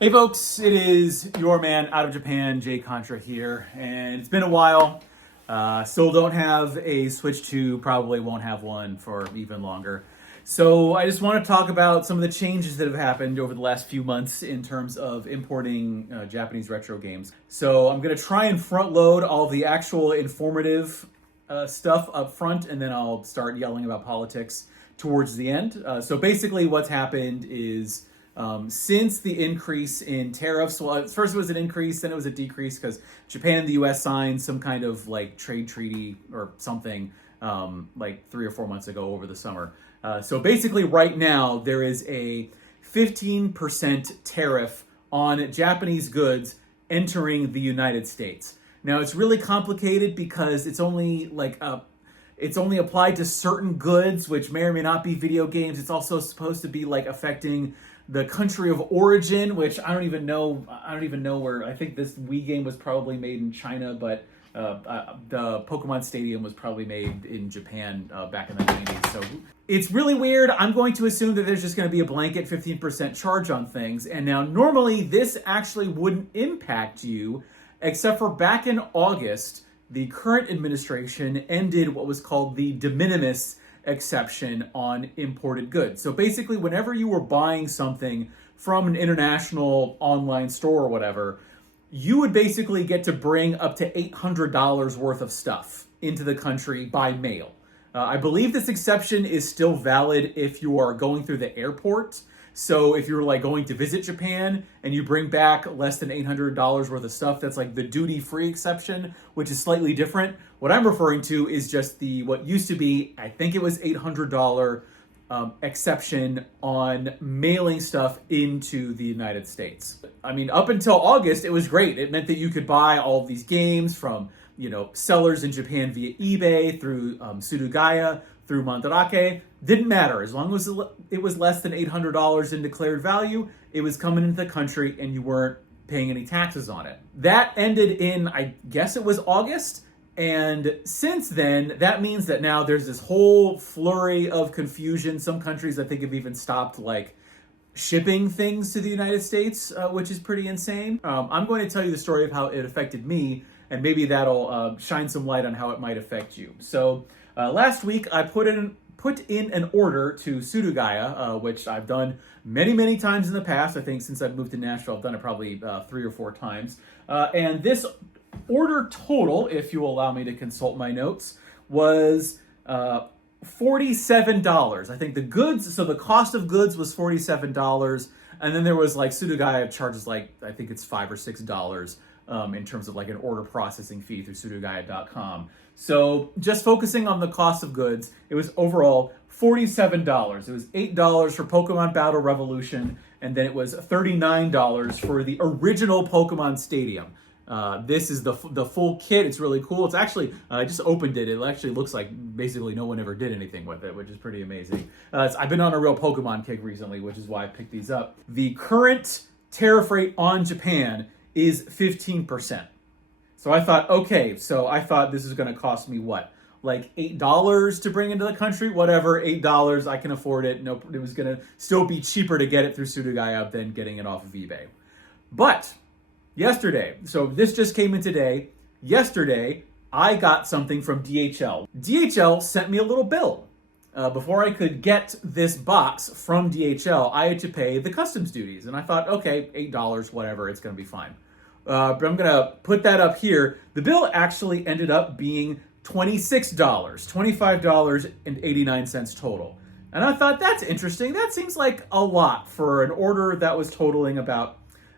Hey folks, it is your man out of Japan, Jay Contra here, and it's been a while. Still don't have a Switch 2, probably won't have one for even longer. So I just want to talk about some of the changes that have happened over the last few months in terms of importing Japanese retro games. So I'm going to try and front load all of the actual informative stuff up front, and then I'll start yelling about politics towards the end. So basically what's happened is since the increase in tariffs, well, at first it was an increase, then it was a decrease because Japan and the U.S. signed some kind of like trade treaty or something like 3 or 4 months ago over the summer. So basically, right now there is a 15% tariff on Japanese goods entering the United States. Now it's really complicated because it's only applied to certain goods, which may or may not be video games. It's also supposed to be like affecting the country of origin, which I don't even know. I don't even know where. I think this Wii game was probably made in China, but the Pokemon Stadium was probably made in Japan back in the 90s. So it's really weird. I'm going to assume that there's just going to be a blanket 15% charge on things. And now, normally, this actually wouldn't impact you, except for back in August, the current administration ended what was called the de minimis exception on imported goods. So basically, whenever you were buying something from an international online store or whatever, you would basically get to bring up to $800 worth of stuff into the country by mail. I believe this exception is still valid if you are going through the airport. So if you're like going to visit Japan and you bring back less than $800 worth of stuff, that's like the duty-free exception, which is slightly different. What I'm referring to is just the what used to be, I think it was $800 exception on mailing stuff into the United States. I mean, up until August, it was great. It meant that you could buy all of these games from, sellers in Japan via eBay, through Surugaya, through Mandarake. Didn't matter. As long as it was less than $800 in declared value, it was coming into the country and you weren't paying any taxes on it. That ended in, I guess it was August. And since then, that means that now there's this whole flurry of confusion. Some countries, I think, have even stopped like shipping things to the United States, which is pretty insane. I'm going to tell you the story of how it affected me, and maybe that'll shine some light on how it might affect you. So last week, I put in an order to Surugaya, which I've done many, many times in the past. I think since I've moved to Nashville, I've done it probably 3 or 4 times. And this order total, if you will allow me to consult my notes, was $47. I think the cost of goods was $47. And then there was like Surugaya charges like, I think it's $5 or $6 in terms of like an order processing fee through surugaya.com. So just focusing on the cost of goods, it was overall $47. It was $8 for Pokemon Battle Revolution, and then it was $39 for the original Pokemon Stadium. This is the full kit. It's really cool. It's actually, I just opened it. It actually looks like basically no one ever did anything with it, which is pretty amazing. I've been on a real Pokemon kick recently, which is why I picked these up. The current tariff rate on Japan is 15%. So I thought, okay, this is going to cost me what? Like $8 to bring into the country? Whatever, $8, I can afford it. No, it was going to still be cheaper to get it through Surugaya than getting it off of eBay. But yesterday, so this just came in today. Yesterday, I got something from DHL. DHL sent me a little bill. Before I could get this box from DHL, I had to pay the customs duties. And I thought, okay, $8, whatever, it's going to be fine. But I'm going to put that up here. The bill actually ended up being $26, $25.89 total. And I thought, that's interesting. That seems like a lot for an order that was totaling about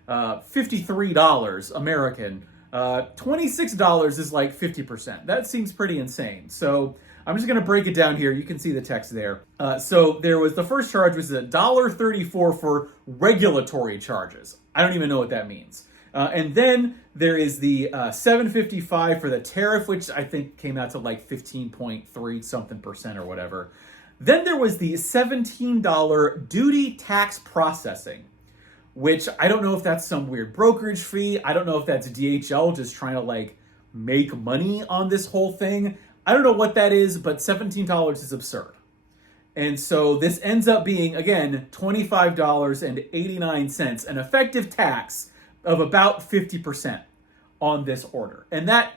$53 American. $26 is like 50%. That seems pretty insane. So I'm just going to break it down here. You can see the text there. So there was the first charge was $1.34 for regulatory charges. I don't even know what that means. And then there is the $7.55 for the tariff, which I think came out to like 15.3 something percent or whatever. Then there was the $17 duty tax processing, which I don't know if that's some weird brokerage fee. I don't know if that's DHL just trying to like make money on this whole thing. I don't know what that is, but $17 is absurd. And so this ends up being, again, $25.89, an effective tax of about 50% on this order. And that,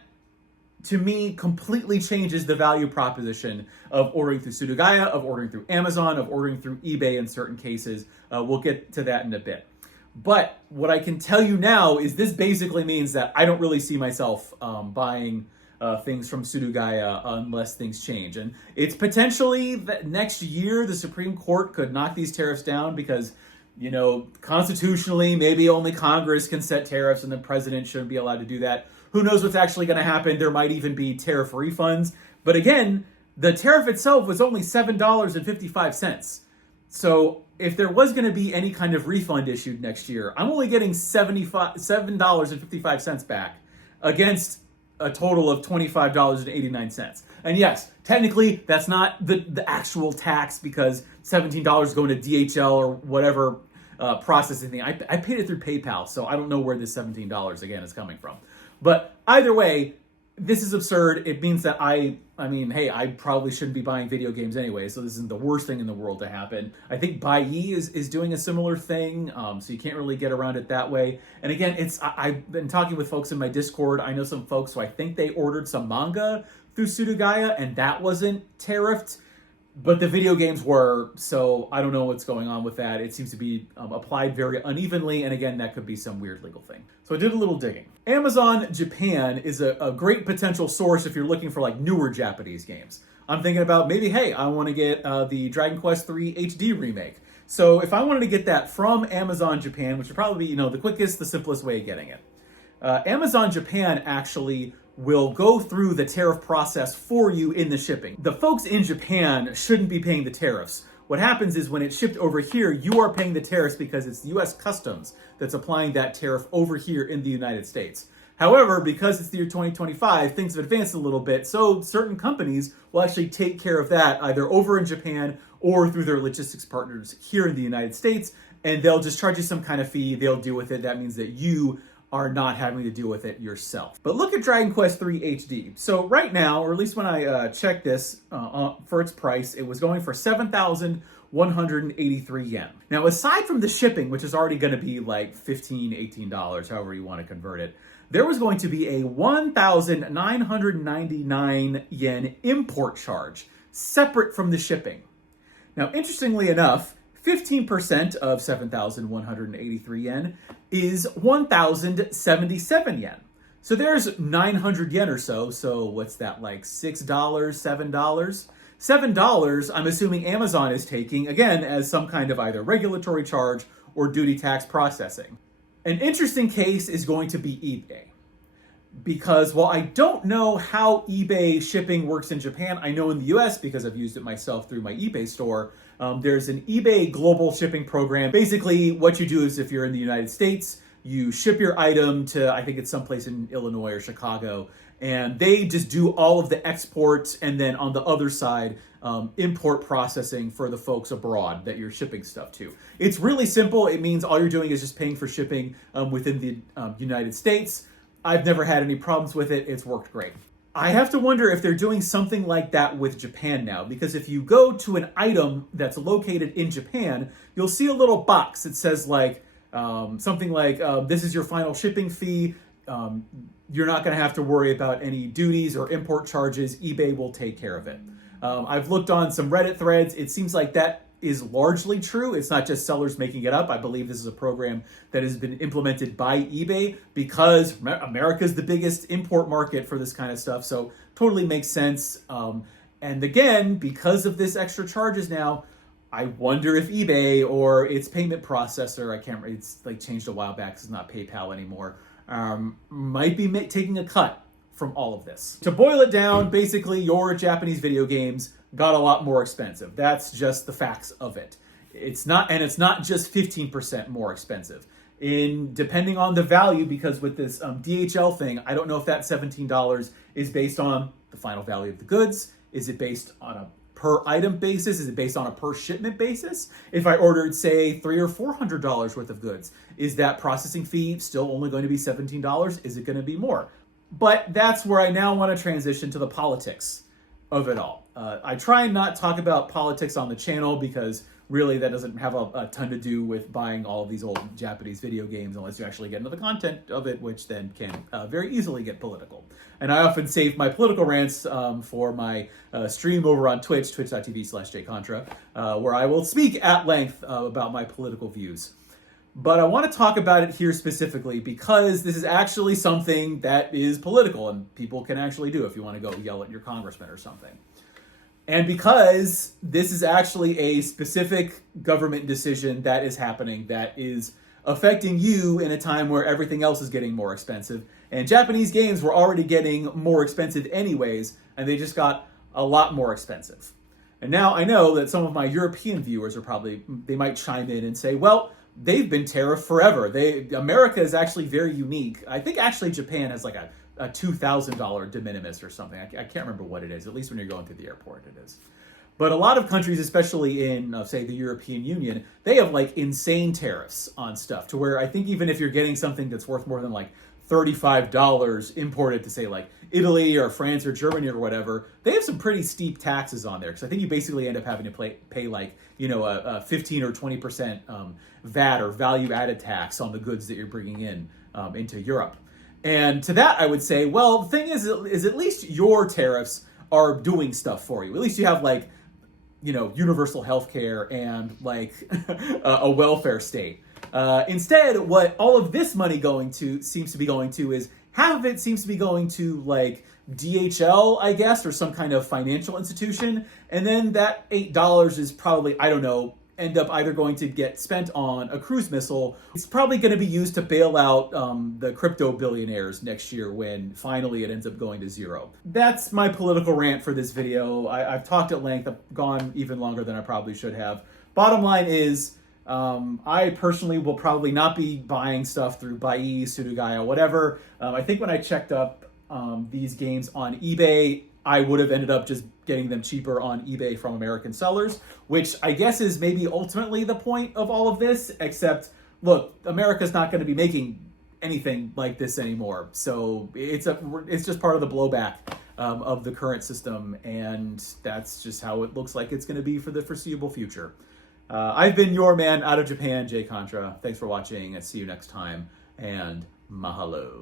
to me, completely changes the value proposition of ordering through Sudogaya, of ordering through Amazon, of ordering through eBay in certain cases. We'll get to that in a bit. But what I can tell you now is this basically means that I don't really see myself buying things from Sudogaya unless things change. And it's potentially that next year the Supreme Court could knock these tariffs down because, you know, constitutionally, maybe only Congress can set tariffs and the president shouldn't be allowed to do that. Who knows what's actually going to happen? There might even be tariff refunds. But again, the tariff itself was only $7.55. So if there was going to be any kind of refund issued next year, I'm only getting $7.55 back against a total of $25.89. And yes, technically that's not the actual tax because $17 is going to DHL or whatever processing thing. I paid it through PayPal, so I don't know where this $17 again is coming from. But either way, this is absurd. It means that I mean, hey, I probably shouldn't be buying video games anyway, so this isn't the worst thing in the world to happen. I think Buyee is doing a similar thing, so you can't really get around it that way. And again, I've been talking with folks in my Discord. I know some folks who I think they ordered some manga through Sudogaya, and that wasn't tariffed, but the video games were, so I don't know what's going on with that. It seems to be applied very unevenly, and again, that could be some weird legal thing. So I did a little digging. Amazon Japan is a great potential source if you're looking for like newer Japanese games. I'm thinking about maybe, hey, I want to get the Dragon Quest III HD remake. So if I wanted to get that from Amazon Japan, which would probably be, you know, the quickest, the simplest way of getting it. Amazon Japan actually will go through the tariff process for you in the shipping. The folks in Japan shouldn't be paying the tariffs. What happens is when it's shipped over here, you are paying the tariffs because it's US Customs that's applying that tariff over here in the United States. However, because it's the year 2025, things have advanced a little bit, so certain companies will actually take care of that either over in Japan or through their logistics partners here in the United States, and they'll just charge you some kind of fee, they'll deal with it. That means that you are not having to deal with it yourself. But look at Dragon Quest III HD. So right now, or at least when I checked this for its price, it was going for 7,183 yen. Now, aside from the shipping, which is already going to be like $15, $18, however you want to convert it, there was going to be a 1,999 yen import charge, separate from the shipping. Now, interestingly enough, 15% of 7,183 yen is 1,077 yen. So there's 900 yen or so. So what's that, like $6, $7? $7, I'm assuming Amazon is taking, again, as some kind of either regulatory charge or duty tax processing. An interesting case is going to be eBay. Because while I don't know how eBay shipping works in Japan, I know in the US, because I've used it myself through my eBay store, there's an eBay global shipping program. Basically, what you do is if you're in the United States, you ship your item to, I think it's someplace in Illinois or Chicago, and they just do all of the exports, and then on the other side, import processing for the folks abroad that you're shipping stuff to. It's really simple. It means all you're doing is just paying for shipping within the United States. I've never had any problems with it. It's worked great. I have to wonder if they're doing something like that with Japan now, because if you go to an item that's located in Japan, you'll see a little box that says like something like, this is your final shipping fee. You're not going to have to worry about any duties or import charges. eBay will take care of it. I've looked on some Reddit threads. It seems like that is largely true. It's not just sellers making it up. I believe this is a program that has been implemented by eBay because America is the biggest import market for this kind of stuff. So totally makes sense. And again, because of this extra charges now, I wonder if eBay or its payment processor, I can't remember, it's like changed a while back, it's not PayPal anymore, might be taking a cut from all of this. To boil it down, basically your Japanese video games got a lot more expensive. That's just the facts of it. It's not just 15% more expensive. Depending on the value, because with this DHL thing, I don't know if that $17 is based on the final value of the goods. Is it based on a per item basis? Is it based on a per shipment basis? If I ordered, say, $300 or $400 worth of goods, is that processing fee still only going to be $17? Is it going to be more? But that's where I now want to transition to the politics of it all. I try and not talk about politics on the channel because really that doesn't have a ton to do with buying all of these old Japanese video games unless you actually get into the content of it, which then can very easily get political. And I often save my political rants for my stream over on Twitch, twitch.tv/jcontra, where I will speak at length about my political views. But I want to talk about it here specifically because this is actually something that is political and people can actually do if you want to go yell at your congressman or something. And because this is actually a specific government decision that is happening that is affecting you in a time where everything else is getting more expensive. And Japanese games were already getting more expensive anyways, and they just got a lot more expensive. And now I know that some of my European viewers they might chime in and say, well, they've been tariffed forever. America is actually very unique. I think actually Japan has like a $2,000 de minimis or something. I can't remember what it is, at least when you're going through the airport it is. But a lot of countries, especially in, say, the European Union, they have like insane tariffs on stuff to where I think even if you're getting something that's worth more than like $35 imported to say like Italy or France or Germany or whatever, they have some pretty steep taxes on there. Because I think you basically end up having to pay like, a 15 or 20% VAT or value added tax on the goods that you're bringing in into Europe. And to that, I would say, well, the thing is at least your tariffs are doing stuff for you. At least you have like, universal health care and like a welfare state. Instead, what all of this money seems to be going to is half of it seems to be going to like DHL, I guess, or some kind of financial institution. And then that $8 is probably, I don't know, end up either going to get spent on a cruise missile. It's probably going to be used to bail out the crypto billionaires next year when finally it ends up going to zero. That's my political rant for this video. I've talked at length. I've gone even longer than I probably should have. Bottom line is, I personally will probably not be buying stuff through Buyee, Surugaya, whatever. I think when I checked up these games on eBay, I would have ended up just getting them cheaper on eBay from American sellers, which I guess is maybe ultimately the point of all of this, except, look, America's not going to be making anything like this anymore. So it's just part of the blowback of the current system, and that's just how it looks like it's going to be for the foreseeable future. I've been your man out of Japan, Jay Contra. Thanks for watching, and see you next time, and mahalo.